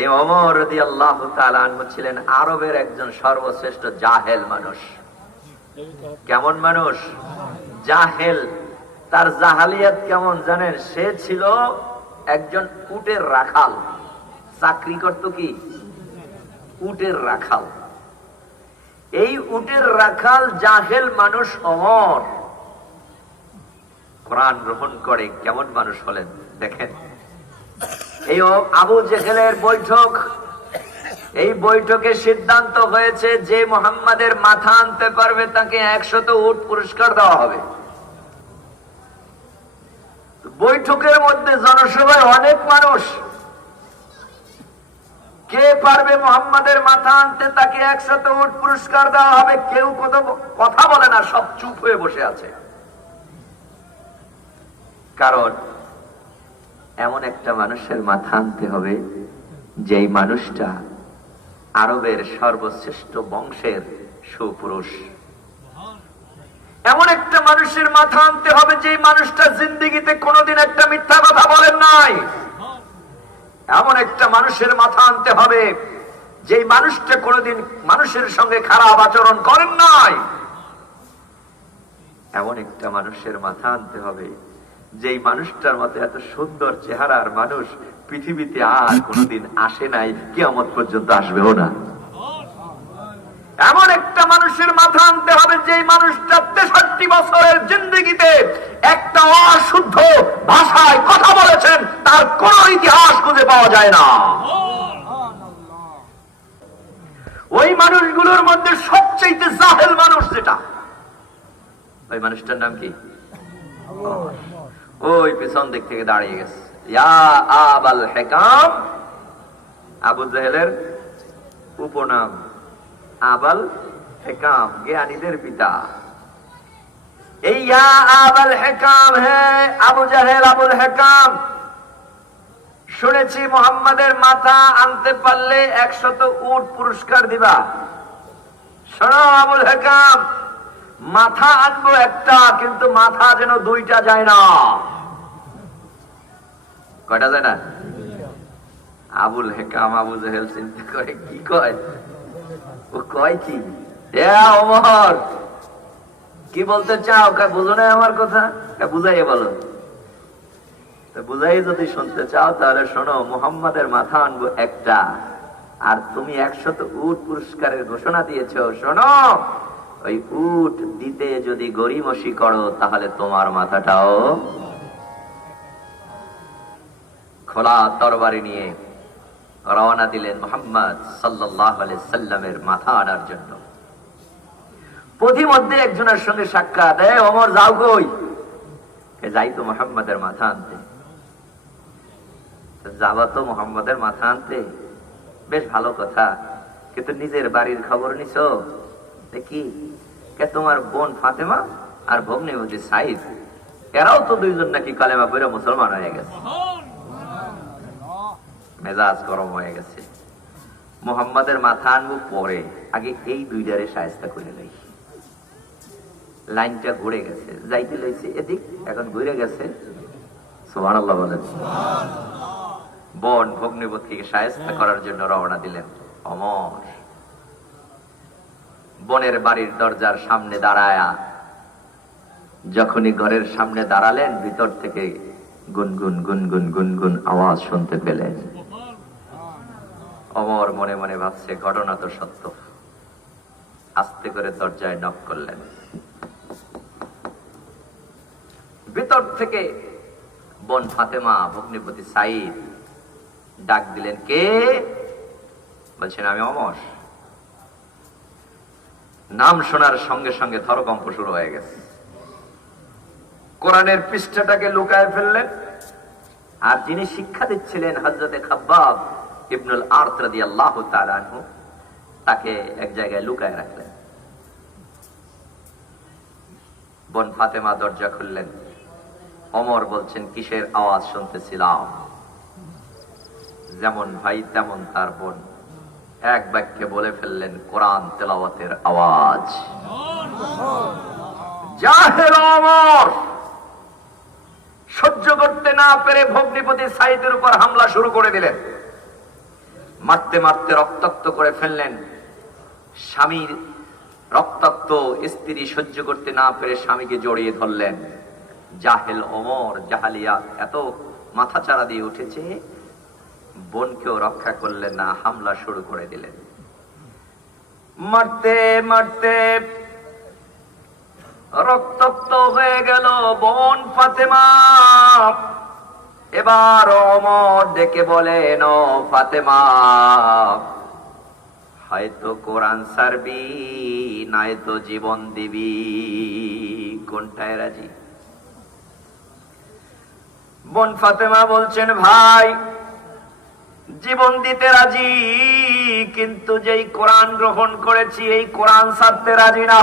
এই ওমর রাদিয়াল্লাহু তাআলা আনহু ছিলেন আরবের একজন সর্বশ্রেষ্ঠ জাহেল মানুষ। কেমন মানুষ? জাহেল। তার জাহালিয়াত কেমন জানেন? সে ছিল একজন উটের রাখাল, চাকরি করত কি? উটের রাখাল। এই উটের রাখাল জাহেল মানুষ ওমর কোরআন গ্রহণ করে কেমন মানুষ হলেন দেখেন। এই আবু জেহেলের বৈঠক, এই বৈঠকে সিদ্ধান্ত হয়েছে যে মুহাম্মাদের মাথা আনতে পারবে তাকে 100 উট পুরস্কার দেওয়া হবে। বৈঠকের মধ্যে জনসভায় অনেক মানুষ, কে পারবে মুহাম্মাদের মাথা আনতে তাকে 100 উট পুরস্কার দেওয়া হবে। কেউ কথা বলে না, সব চুপ হয়ে বসে আছে। কারণ এমন একটা মানুষের মাথা আনতে হবে যেই মানুষটা আরবের সর্বশ্রেষ্ঠ বংশের সুপুরুষ। এমন একটা মানুষের মাথা আনতে হবে যেই মানুষটা জিন্দেগিতে কোনোদিন একটা মিথ্যা কথা বলেন নাই। এমন একটা মানুষের মাথা আনতে হবে যেই মানুষটা কোনোদিন মানুষের সঙ্গে খারাপ আচরণ করেন নাই। এমন একটা মানুষের মাথা আনতে হবে যেই মানুষটার মতো এত সুন্দর চেহারার মানুষ পৃথিবীতে আর কোনোদিন আসে নাই, কিয়ামত পর্যন্ত আসবেও না। এমন একটা মানুষের মাথা আনতে হবে যেই মানুষটা 63 বছরের জিন্দেগিতে একটা অশুদ্ধ ভাষায় কথা বলেছেন, তার কোন ইতিহাস খুঁজে পাওয়া যায় না। ওই মানুষগুলোর মধ্যে সবচেয়ে জাহেল মানুষ যেটা, ওই মানুষটার নাম কি? ওই পিছন দিক থেকে দাঁড়িয়ে গেছে। ইয়া আবাল হেকাম, আবু জেহেলের উপনাম আবাল হেকাম, জ্ঞানীদের পিতা। এই ইয়া আবাল হেকাম, হে আবু জেহেল, আবুল হেকাম, শুনেছি মুহাম্মাদের মাথা আনতে পারলে 100 উট পুরস্কার দিবা। শোনো আবুল হেকাম, মাথা আনবো একটা, কিন্তু মাথা যেন 2টা যায় না। কয়টা যায় না? আবুল হেকাম আবু জেহেল চিন্তা করে, কি কয়? ও কয় কি? ওমর কি বলতে চাও? বুঝো না আমার কথা? বুঝাইয়ে বলো। বুঝাই যদি শুনতে চাও তাহলে শোনো, মুহাম্মাদের মাথা আনবো একটা, আর তুমি 100 উট পুরস্কারের ঘোষণা দিয়েছো। শোনো, ওই উট দিতে যদি গরিমসি করো তাহলে তোমার মাথাটাও। খোলা তরবারি নিয়ে রওনা দিলেন মুহাম্মদ সাল্লাল্লাহু আলাইহি সাল্লামের মাথা আনার জন্য। পথিমধ্যে একজনের সঙ্গে সাক্ষাৎ। ওমর যাও কই? যাই তো মুহাম্মাদের মাথা আনতে। যাবা তো মুহাম্মাদের মাথা আনতে? বেশ ভালো কথা, কিন্তু নিজের বাড়ির খবর নিছো কি? তোমার বোন ফাতেমা আর ভগ্নিপতি সাইদ, এরাও তো 2জন নাকি কালেমা পড়ে মুসলমান হয়ে গেছে। মেজাজ গরম হয়ে গেছে। মুহাম্মাদের মাথা আনবো পরে, আগে এই 2টারে শায়েস্তা করে নেই। লাইনটা ঘুরে গেছে, যাইতে লইছে এদিক, এখন ঘুরে গেছে। সুবহানাল্লাহ বলেন। বোন ভগ্নিপতিকে শায়েস্তা করার জন্য রওনা দিলেন ওমর। বোনের বাড়ির দরজার সামনে দাঁড়ায়া, যখনই ঘরের সামনে দাঁড়ালেন, ভিতর থেকে গুনগুন গুনগুন গুনগুন আওয়াজ শুনতে পেলেন। ওমর মনে মনে ভাবছে ঘটনা তো সত্য। আস্তে করে দরজায় নক করলেন। ভিতর থেকে বোন ফাতেমা, ভগ্নিপতি সাইদ ডাক দিলেন। কে? বলছেন আমি ওমর। নাম শোনার সঙ্গে সঙ্গে থরকম্প শুরু হয়ে গেছে। কোরআনের পৃষ্ঠাটাকে লুকায় ফেললেন। আর যিনি শিক্ষা দিচ্ছিলেন হযরতে খাব্বাব ইবনুল আরত রাদিয়াল্লাহু তাআলা আনহু, তাকে এক জায়গায় লুকায় রাখলেন। বোন ফাতেমা দরজা খুললেন। ওমর বলছেন, কিসের আওয়াজ শুনতেছিলাম? যেমন ভাই তেমন তার বোন, এক বাক্যে বলে ফেললেন, কোরআন তেলাওয়াতের আওয়াজ। জাহেল ওমর সহ্য করতে না পেরে ভগ্নিপতি সাইদের উপর হামলা শুরু করে দিলেন। মারতে মারতে রক্তাক্ত করে ফেললেন। স্বামীর রক্তাক্ত স্ত্রী সহ্য করতে না পেরে স্বামীকে জড়িয়ে ধরলেন। জাহেল ওমর জাহালিয়া এত মাথাচাড়া দিয়ে উঠেছে, বোনকেও রক্ষা করলেন না, হামলা শুরু করে দিলেন। মারতে মারতে রক্তাক্ত হয়ে গেল বোন ফাতেমা। এবার ওমর ডেকে বলেন, ও ফাতেমা, হয়তো কোরআন ছাড়বি নয়তো জীবন দিবি, কোনটায় রাজি? বোন ফাতেমা বলছেন, ভাই জীবন দিতে রাজি, কিন্তু যেই কোরআন গ্রহণ করেছি এই কোরআন ছাড়তে রাজি না।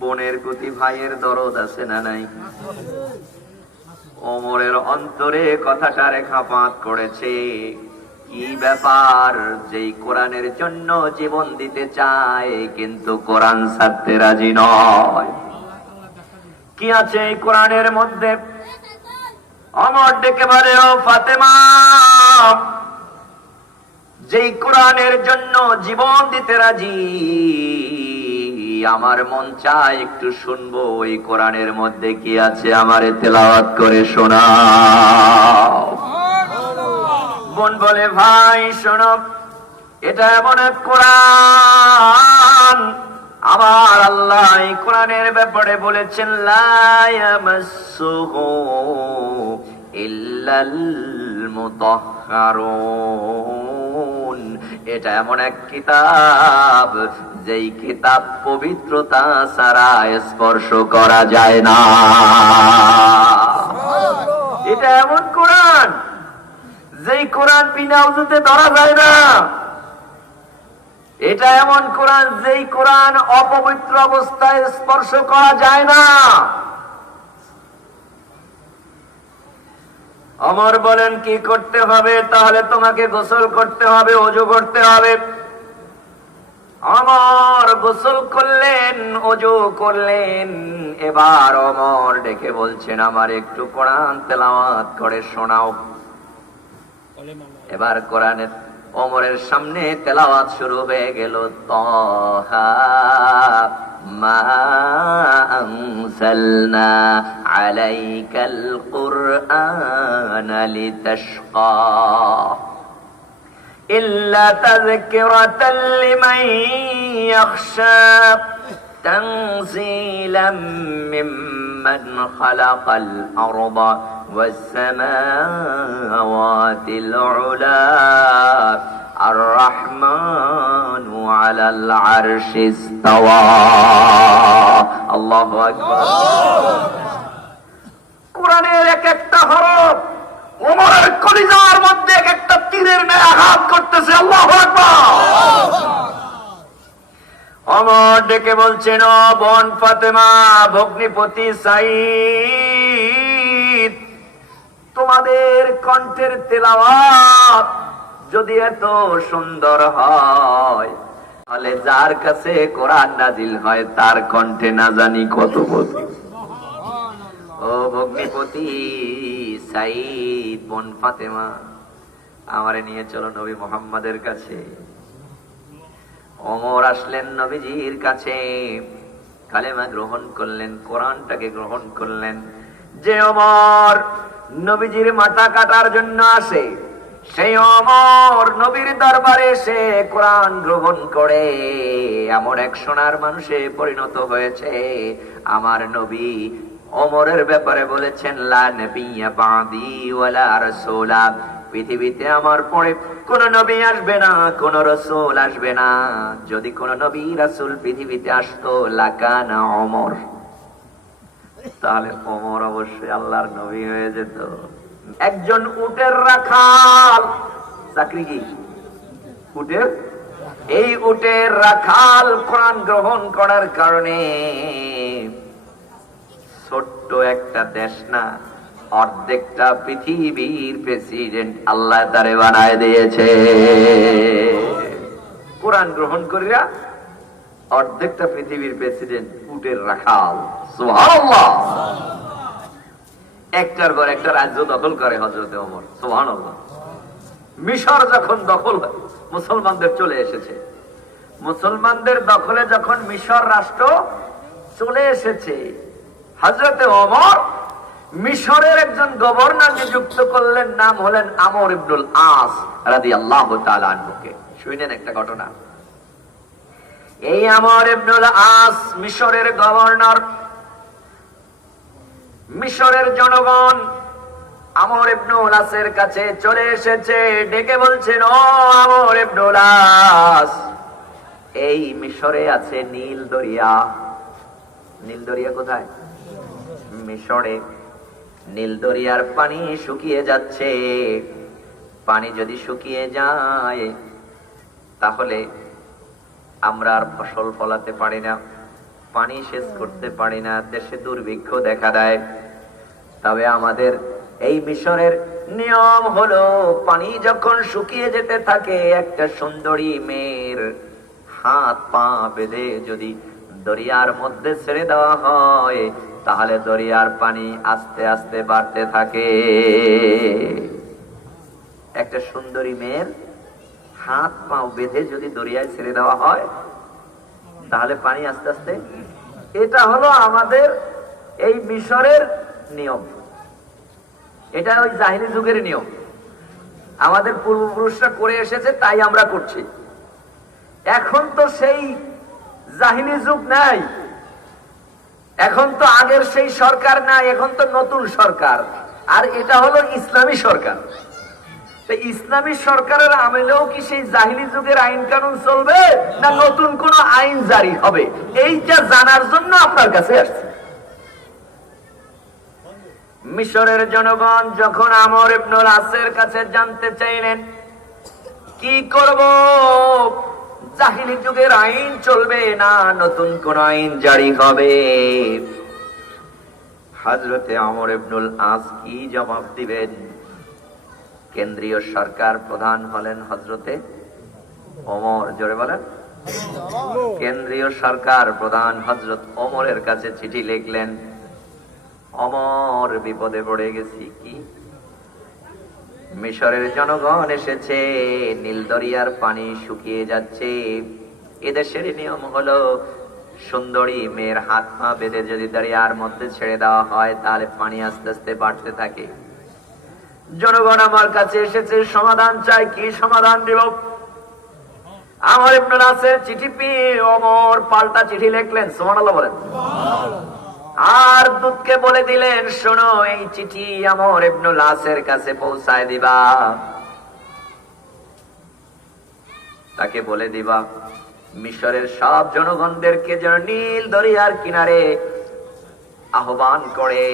বোনের প্রতি ভাইয়ের দরদ আছে না নাই? ওমরের অন্তরে কথাটা রেখাপাত করেছে, কি ব্যাপার, যেই কোরআনের জন্য জীবন দিতে চায় কিন্তু কোরআন ছাড়তে রাজি নয়, কি আছে এই কোরআনের মধ্যে? ওমর ডেকে বলে, ও ফাতেমা, যেই কোরআনের জন্য জীবন দিতে রাজি, আমার মন চায় একটু শুনবো ওই কোরআনের মধ্যে কি আছে, আমারে তেলাওয়াত করে শোনাও। বোন বলে, ভাই শোনো, এটা এমন এক কোরআন, আমার আল্লাহ এই কোরআনের ব্যাপারে বলেছেন, লা ইয়ামাসসুহু ইল্লাল মুতাহহারুন। এটা এমন এক কিতাব, যেই কিতাব পবিত্রতা ছাড়া স্পর্শ করা যায় না। এটা এমন কোরআন, যেই কোরআন বিনা ওযুতে ধরা যায় না। এটা এমন কোরআন, যেই কোরআন অপবিত্র অবস্থায় স্পর্শ করা যায় না। ওমর বলেন, কি করতে হবে? তাহলে তোমাকে গোসল করতে হবে, ওযু করতে হবে। ওমর গোসল করলেন, ওযু করলেন। এবার ওমর ডেকে বলছেন, আমার একটু কোরআন তেলাওয়াত করে শোনাও। এবার কোরআনের ওমরের সামনে তেলাওয়াত শুরু হয়ে গেল। তাহা মা আনসালনা আলাইকাল কুরআনা লিতাশকা ইল্লা তাযকিরাতাল লিমান ইয়াখশা তানসীলাম মিম্মান খালাকাল আরদা والسماوات العلى الرحمن على العرش استوى الله أكبر। কোরআনের এক একটা হরফ ওমরের কলিজার মধ্যে এক একটা তীরের ন্যায় আঘাত করতেছে। আল্লাহু আকবার। ওমর ডেকে বলছেন, ও বোন ফাতেমা, ভগ্নিপতি সাঈদ, তোমাদের কণ্ঠের তেলাওয়াত যদি এত সুন্দর হয়, তাহলে যার কাছে কোরআন নাজিল হয় তার কণ্ঠে না জানি কত মধু। ও ভগ্নিপতি সাঈদ, বোন ফাতেমা, আমারে নিয়ে চলো নবী মুহাম্মাদের কাছে। ওমর আসলেন নবীজির কাছে, কালেমা গ্রহণ করলেন, কোরআনটাকে গ্রহণ করলেন। যে ওমর নবীজির মাথা কাটার জন্য আসে, সেই ওমর নবীর দরবারে এসে কোরআন গ্রহণ করে এমন এক সোনার মানুষে পরিণত হয়েছে। আমার নবী ওমরের ব্যাপারে বলেছেন, লা নবিয়্যা বা'দি ওয়ালা রাসূলা, পৃথিবীতে আমার পরে কোন নবী আসবে না, কোন রাসূল আসবে না। যদি কোন নবী রাসূল পৃথিবীতে আসতো, লাকানা ওমর, তাহলে ওমর অবশ্যই আল্লাহর নবী হয়ে যেত। একজন উটের রাখাল, চাকরি কি উটের, এই উটের রাখাল কোরআন গ্রহণ করার কারণে ছোট্ট একটা দেশ না, অর্ধেকটা পৃথিবীর প্রেসিডেন্ট আল্লাহ তারে বানায় দিয়েছে। কোরআন গ্রহণ করিয়া অর্ধেকটা পৃথিবীর প্রেসিডেন্ট উটের রাখাল। সুবহানাল্লাহ। একটার পর একটা রাজ্য দখল করে হযরতে ওমর। সুবহানাল্লাহ। মিশর যখন দখল হয়, মুসলমানদের চলে এসেছে, মুসলমানদের দখলে যখন মিশর রাষ্ট্র চলে এসেছে, হযরতে ওমর মিশরের একজন গভর্নর নিযুক্ত করলেন, নাম হলেন আমর ইবনুল আস রাদিয়াল্লাহু তাআলা আনহুকে। শুনেন একটা ঘটনা। এই আমর ইবনুল আস মিশরের গভর্নর। মিশরের জনগণ আমর ইবনুল আসের কাছে চলে এসেছে, ডেকে বলছেন, ও আমর ইবনুল আস, এই মিশরে আছে নীল দরিয়া। নীল দরিয়া কোথায়? মিশরে। নীল দরিয়ার পানি শুকিয়ে যাচ্ছে। পানি যদি শুকিয়ে যায় তাহলে আমরা আর ফসল ফলাতে পারি না, পানি সেচ করতে পারি না, দেশে দুর্ভিক্ষ দেখা দেয়। তবে আমাদের এই মিশরের নিয়ম হলো, পানি যখন শুকিয়ে যেতে থাকে, একটা সুন্দরী মেয়ের হাত পা বেঁধে যদি দরিয়ার মধ্যে ছেড়ে দেওয়া হয় তাহলে দরিয়ার পানি আস্তে আস্তে বাড়তে থাকে। একটা সুন্দরী মেয়ের হাত পা বেঁধে যদি দরিয়ায় ছেড়ে দেওয়া হয় তাহলে পানি আস্তে আস্তে, এটা হলো আমাদের এই মিশরের নিয়ম। এটা ওই জাহিলি যুগের নিয়ম, আমাদের পূর্বপুরুষরা করে এসেছে, তাই আমরা করছি। এখন তো সেই জাহিলি যুগ নাই, এখন তো আগের সেই সরকার নাই, এখন তো নতুন সরকার, আর এটা হলো ইসলামী সরকার। ইসলামী সরকারের আমলেও কি সেই জাহিলি যুগের আইন কানুন চলবে, না নতুন কোন আইন জারি হবে? এইটা জানার জন্য আপনার কাছে আসছে। মিশরের জনগণ যখন আমর ইবনুল আসের কাছে জানতে চাইলেন কি করব, জাহিলি যুগের আইন চলবে না নতুন কোন আইন জারি হবে, হযরতে আমর ইবনুল আস কি জবাব দিবেন? কেন্দ্রীয় সরকার প্রধান হলেন হযরতে ওমর। জোরে বলেন। কেন্দ্রীয় সরকার প্রধান হযরত ওমরের কাছে চিঠি লিখলেন, ওমর বিপদে পড়ে গেছি। কি? মিশরের জনগণ এসেছে, নীল দরিয়ার পানি শুকিয়ে যাচ্ছে। এদেশের নিয়ম হলো, সুন্দরী মেয়ের হাত পা বেঁধে যদি দরিয়ার মধ্যে ছেড়ে দেওয়া হয় তাহলে পানি আস্তে আস্তে বাড়তে থাকে। জনগণ আমার কাছে এসেছে, সমাধান চাই। কি সমাধান দিব? আমর ইবনুল আসের চিঠি পেয়ে ওমর পাল্টা চিঠি লিখলেন। সুবহানাল্লাহ বলেন। আর দূতকে বলে দিলেন, শোনো, এই চিঠি আমর ইবনুল আসের কাছে পৌঁছায় দিবা। তাকে বলে দিবা মিশরের সব জনগণদেরকে যেন নীল দরিয়ার কিনারে আহ্বান করে,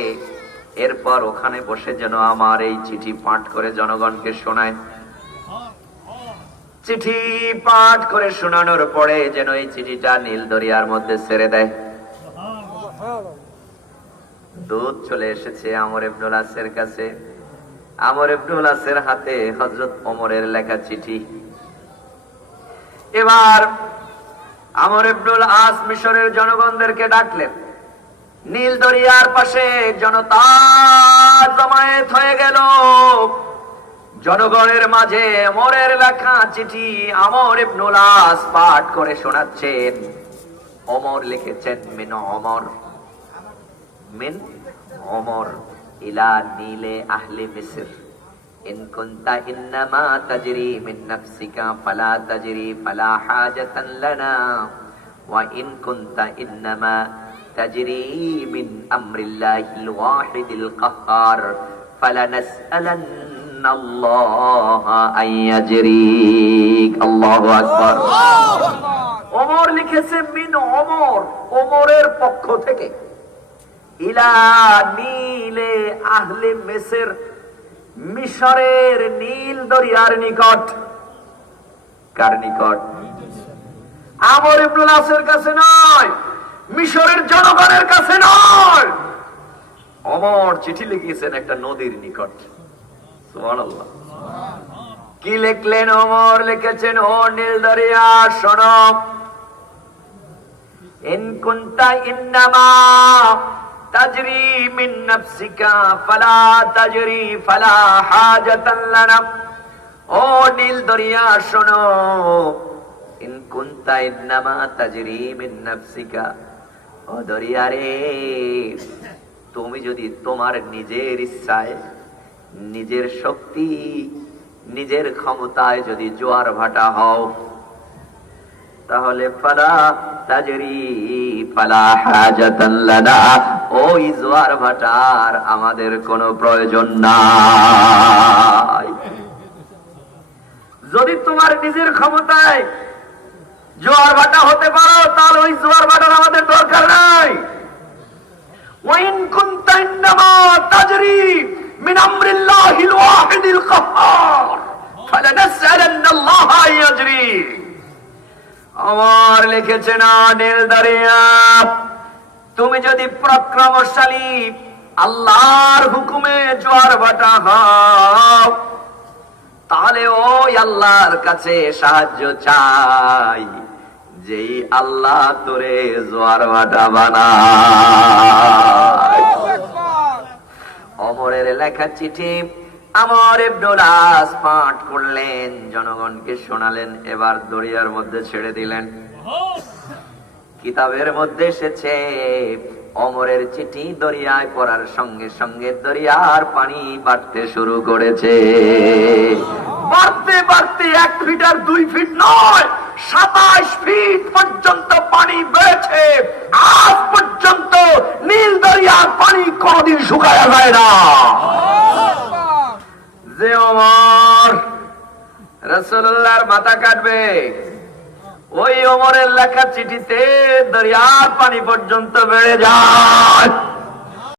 এরপর ওখানে বসে যেন আমার এই চিঠি পাঠ করে জনগণকে শোনায়। চিঠি পাঠ করে শোনানোর পরে যেন এই চিঠিটা নীল দরিয়ার মধ্যে ছেড়ে দেয়। দূত চলে এসেছে আমর ইবনুল আসের কাছে। আমর ইবনুল আসের হাতে হযরত ওমরের লেখা চিঠি। এবার আমর ইবনুল আস মিশরের জনগণদেরকে ডাকলেন। নীল দরিয়ার পাশে জনতা জমায়েত হয়ে গেল। জনগণের মাঝে ওমরের লেখা চিঠি আমর ইবনুল আস পাঠ করে শোনাচ্ছেন। ওমর লিখেছেন, মিন ওমর, মিন ওমর ইলা নীলে আহলি মিসর, ইন কুনতা ইন্নামা তাজরি মিন নাফসিকা ফালা তাজরি ফালা হাজাতান লানা, ওয়া ইন কুনতা ইন্নামা তাজরি মিন আমরিল্লাহিল ওয়াহিদিল কাহ্হার ফালানাসআলান্নাল্লাহা আইয়াজরিক। আল্লাহু আকবার। ওমর লিখেছে মিন ওমর, ওমরের পক্ষ থেকে, ইলা নীলে আহলে মিসর, মিশরের নীল দরিয়ার নিকট। কার নিকট? আমর ইবনুল আসের কাছে নয়, মিশরের জনগণের কাছে নয়। ওমর চিঠি লিখেছেন একটা নদীর নিকট। সুবহানাল্লাহ। কি লিখলেন? ওমর লিখেছেন, ও নীল দরিয়া শোনো, ইন কুনতা ইন্নামা তাজরি মিন নাফসিকা ফালা তাজরি ফালা হাজাতান লানা। ও নীল দরিয়া শোনো, ইন কুনতা ইন্নামা তাজরি মিন নাফসিকা। ও দরিয়া রে, তুমি যদি তোমার নিজের ইচ্ছায়, নিজের শক্তি, নিজের ক্ষমতায় যদি জোয়ার ভাটা হও, তাহলে ফালা তাজরি ফালা হাজাতান লানা, ওই জোয়ার ভাটার আমাদের কোনো প্রয়োজন নাই। যদি তোমার নিজের ক্ষমতায় জোয়ার ভাটা হতে পারো, তাহলে ওই জোয়ার ভাটার আমাদের দরকার নাই। ওয়াইন কুনতা ইন্নামা তাজরি মিন আমরিল্লাহিল ওয়াহিদিল কাহ্হার ফালানাসআলান্নাল্লাহা ইয়াজরি। আমার লিখেছে না নীল দরিয়া, তুমি যদি পরাক্রমশালী আল্লাহর হুকুমে জোয়ার ভাটা হও, তাহলে ওই আল্লাহর কাছে সাহায্য চাই, যেই আল্লাহ তোরে জোয়ার ভাটা বানায়। ওমরের লেখা চিঠি আমর ইবনুল আস পাঠ করলেন, জনগণকে শোনালেন, এবার দরিয়ার মধ্যে ছেড়ে দিলেন। কিতাবের মধ্যে এসেছে ওমরের চিঠি দরিয়ায় পড়ার সঙ্গে সঙ্গে দরিয়ার পানি বাড়তে শুরু করেছে। বাড়তে বাড়তে 1 ফিট আর 2 ফিট নয়, 27 ফিট পর্যন্ত পানি বেড়েছে। আজ পর্যন্ত নীল দরিয়ার পানি কোনদিন শুকায়া যায় না। যে ওমর রাসূলুল্লাহর মাথা কাটবে, ওই ওমরের লেখা চিঠিতে দরিয়ার পানি পর্যন্ত বেড়ে যায়।